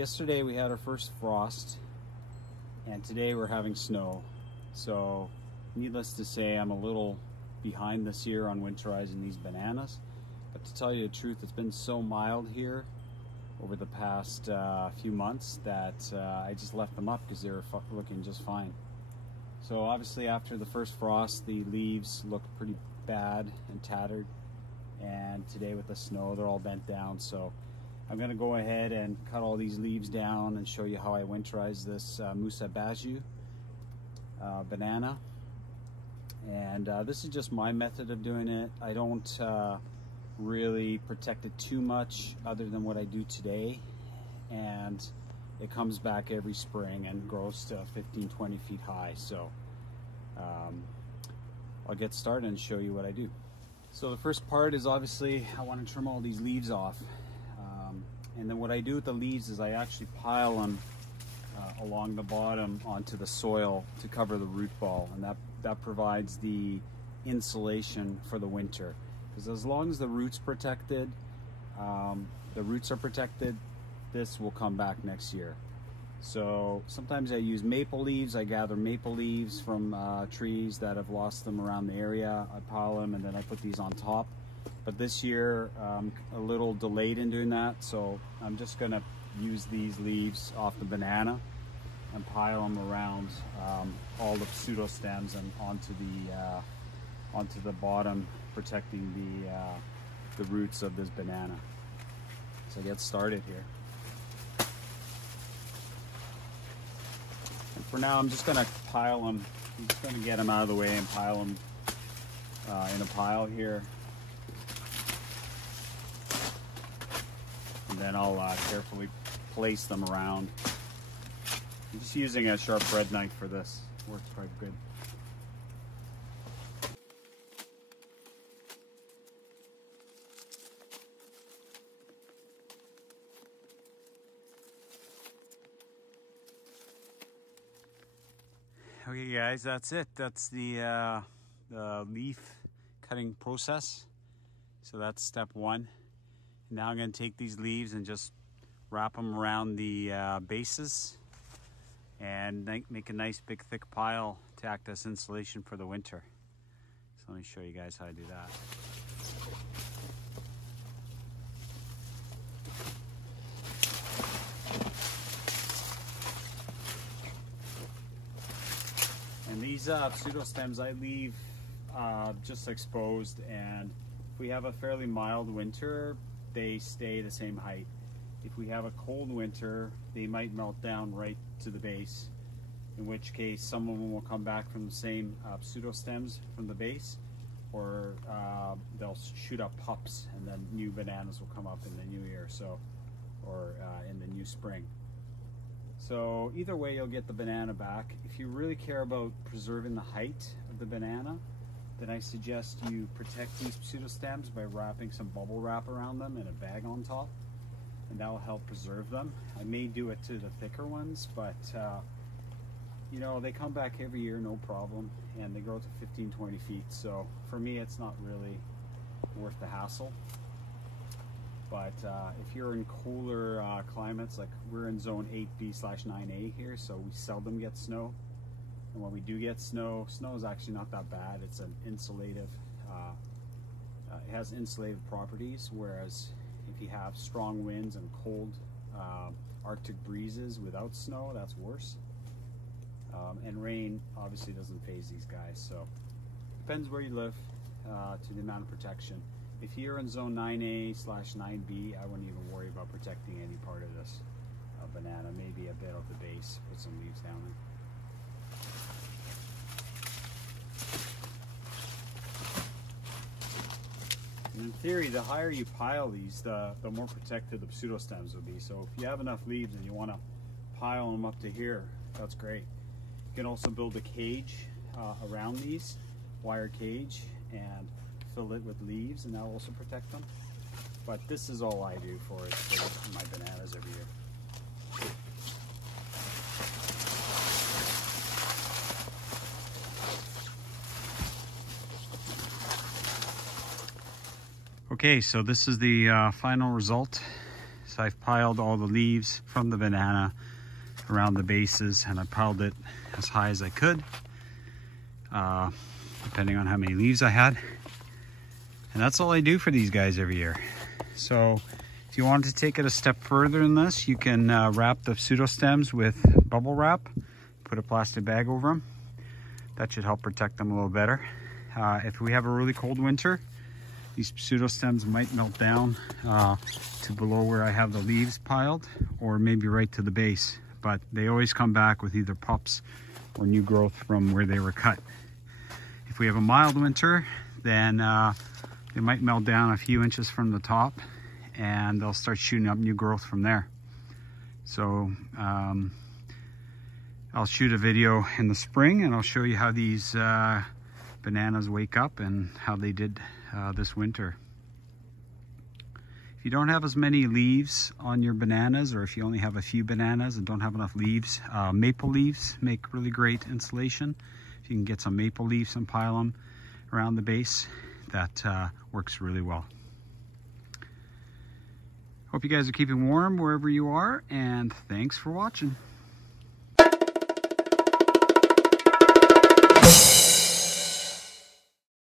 Yesterday we had our first frost, and today we're having snow. So needless to say, I'm a little behind this year on winterizing these bananas. But to tell you the truth, it's been so mild here over the past few months that I just left them up because they were looking just fine. So obviously after the first frost, the leaves look pretty bad and tattered. And today with the snow, they're all bent down. So I'm going to go ahead and cut all these leaves down and show you how I winterize this Musa Basjoo banana. And this is just my method of doing it. I don't really protect it too much other than what I do today. And it comes back every spring and grows to 15-20 feet high. So I'll get started and show you what I do. So the first part is obviously I want to trim all these leaves off. And then what I do with the leaves is I actually pile them along the bottom onto the soil to cover the root ball, and that provides the insulation for the winter. Because as long as the roots are protected, this will come back next year. So sometimes I use maple leaves. I gather maple leaves from trees that have lost them around the area. I pile them and then I put these on top. But this year, a little delayed in doing that, so I'm just going to use these leaves off the banana and pile them around all the pseudostems and onto the bottom, protecting the roots of this banana. So get started here. And for now, I'm just going to pile them. I'm just going to get them out of the way and pile them in a pile here. And then I'll carefully place them around. I'm just using a sharp bread knife for this. Works quite good. Okay guys, that's it. That's the leaf cutting process. So that's step one. Now I'm going to take these leaves and just wrap them around the bases and make a nice big thick pile to act as insulation for the winter. So let me show you guys how to do that. And these pseudostems I leave just exposed, and if we have a fairly mild winter, they stay the same height. If we have a cold winter, they might melt down right to the base, in which case some of them will come back from the same pseudostems from the base, or they'll shoot up pups and then new bananas will come up in the new year, or in the new spring. So either way, you'll get the banana back. If you really care about preserving the height of the banana, then I suggest you protect these pseudostems by wrapping some bubble wrap around them and a bag on top, and that will help preserve them. I may do it to the thicker ones, but you know, they come back every year, no problem, and they grow to 15-20 feet. So for me, it's not really worth the hassle. But if you're in cooler climates, like we're in zone 8B/9A here, so we seldom get snow. And when we do get snow, snow is actually not that bad. It's an insulative, it has insulative properties, whereas if you have strong winds and cold Arctic breezes without snow, that's worse. And rain obviously doesn't faze these guys, so depends where you live to the amount of protection. If you're in zone 9A/9B, I wouldn't even worry about protecting any part of this banana, maybe a bit of the base, put some leaves down there. In theory, the higher you pile these, the more protected the pseudostems will be. So if you have enough leaves and you want to pile them up to here, that's great. You can also build a cage around these, wire cage, and fill it with leaves, and that will also protect them. But this is all I do for my bananas every year. Okay, so this is the final result. So I've piled all the leaves from the banana around the bases, and I piled it as high as I could, depending on how many leaves I had. And that's all I do for these guys every year. So if you wanted to take it a step further than this, you can wrap the pseudostems with bubble wrap, put a plastic bag over them. That should help protect them a little better. If we have a really cold winter, these pseudostems might melt down to below where I have the leaves piled, or maybe right to the base. But they always come back with either pups or new growth from where they were cut. If we have a mild winter, then they might melt down a few inches from the top, and they'll start shooting up new growth from there. So I'll shoot a video in the spring, and I'll show you how these bananas wake up and how they did this winter. If you don't have as many leaves on your bananas, or if you only have a few bananas and don't have enough leaves, maple leaves make really great insulation. If you can get some maple leaves and pile them around the base, that works really well. Hope you guys are keeping warm wherever you are, and thanks for watching.